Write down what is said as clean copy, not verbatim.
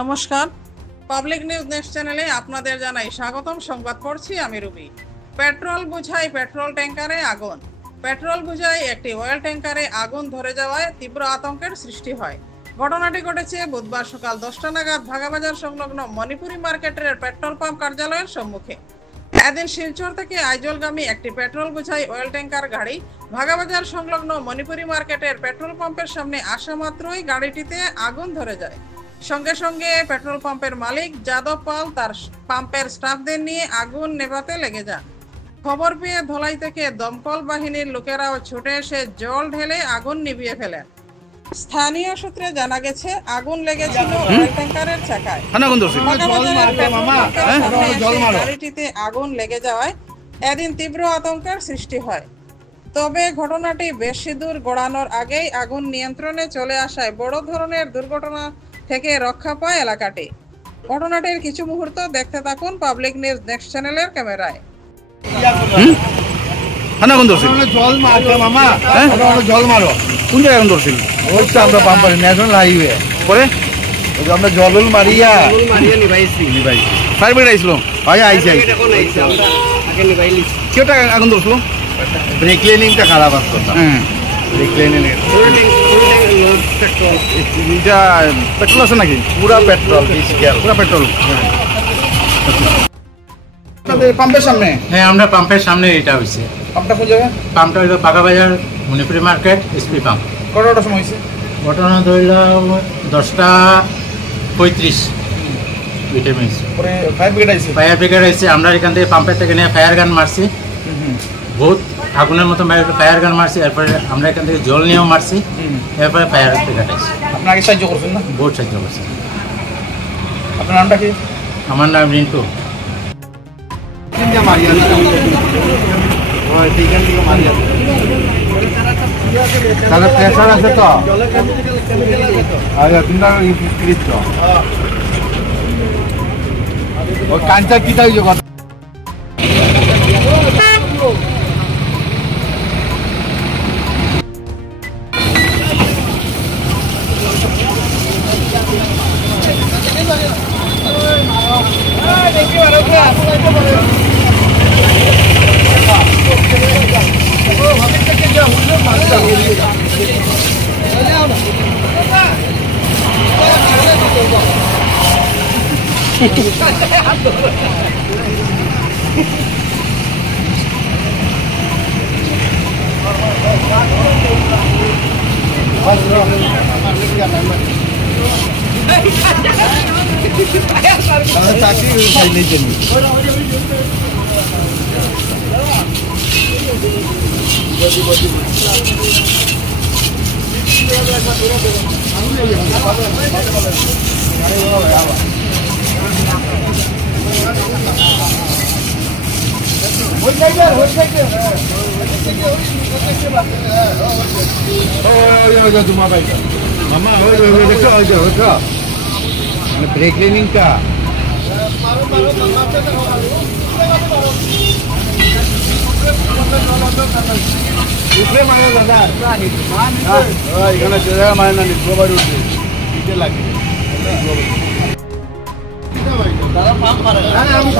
নমস্কার, public news next চ্যানেলে আপনাদের জানাই স্বাগতম। সংবাদ পড়ছি আমি রুবি। পেট্রোল বোঝাই পেট্রোল ট্যাঙ্কারে আগুন। পেট্রোল বোঝাই একটি অয়েল ট্যাঙ্কারে আগুন ধরে যাওয়ায় তীব্র আতঙ্কের সৃষ্টি হয়। ঘটনাটি ঘটেছে বুধবার সকাল 10টা নাগাদ ভাগাবাজার সংলগ্ন মণিপুরি মার্কেটের পেট্রোল পাম্প কার্যালয়ের সম্মুখে। এদিন শিলচর থেকে আইজলগামী একটি পেট্রোল বোঝাই অয়েল ট্যাঙ্কার গাড়ি ভাগাবাজার সংলগ্ন মণিপুরি মার্কেটের পেট্রোল পাম্পের সামনে আসা মাত্রই গাড়িটিতে আগুন ধরে যায়। সঙ্গে সঙ্গে পেট্রোল পাম্পের মালিক যাদব পাল তার পাম্পের স্টাফদের নিয়ে আগুন নেভাতে লেগে যান। খবর পেয়ে ধলাই থেকে দমকল বাহিনীর লোকেরাও ছুটে এসে জল ঢেলে আগুন নিভিয়ে ফেলেন। স্থানীয় সূত্রে জানা গেছে আগুন লেগেছিল অয়েল ট্যাঙ্কারের চাকায়। গাড়িটিতে আগুন লেগে যাওয়ায় এদিন তীব্র আতঙ্কের সৃষ্টি হয়। তবে ঘটনাটি বেশি দূর গড়ানোর আগেই আগুন নিয়ন্ত্রণে চলে আসায় বড় ধরনের দুর্ঘটনা থেকে রক্ষা পায় এলাকাটি। ঘটনাটির কিছু মুহূর্ত দেখতে থাকুন পাবলিক নিউজ নেক্সট চ্যানেলের ক্যামেরায়। জল মারো কোন জায়গায় আগুন ধরছিল? ওই তো আমরা পাম্পারে ন্যাশনাল হাইওয়ে পরে আমরা জল মারিয়া নিভাইছি। ফায়ার ব্রিগেড আইছিল? কেউটা আগুন ধরছিল? ব্রেক লাইনিংটা খারাপ আসতো। ব্রেক লাইনিং পেট্রোল আছে নাকি? পুরা পেট্রোল। পুরা পেট্রোল পাম্পের সামনে? হ্যাঁ, আমরা পাম্পের সামনে এটা হয়েছে। পাম্পটা কোন জায়গায়? পাম্পটা হইল Bagbazar Manipuri market SP pump. কতটার সময় হয়েছে ঘটনা? ধরল 10:35 ফায়ার ব্রিগেড আইসে। আমরা এখান থেকে পাম্পের থেকে নিয়ে ফায়ার গান মারছি, বহুত আগুনের মতো ফায়ার গান মারছি। এরপরে আমরা এখান থেকে জল নিয়েও মারছি। এরপরে ফায়ার ব্রিগেড আইসে। আপনাকে সাহায্য করছেন না? বহুত সাহায্য করছে। আপনার নামটা কি? আমার নাম রিন্টু। তাহলে প্রেসার আছে তো? ওই কাঞ্চা কি তাই কথা চাকরি খাইলেই চলবে। ব্রেক লাইনিংটা দাদা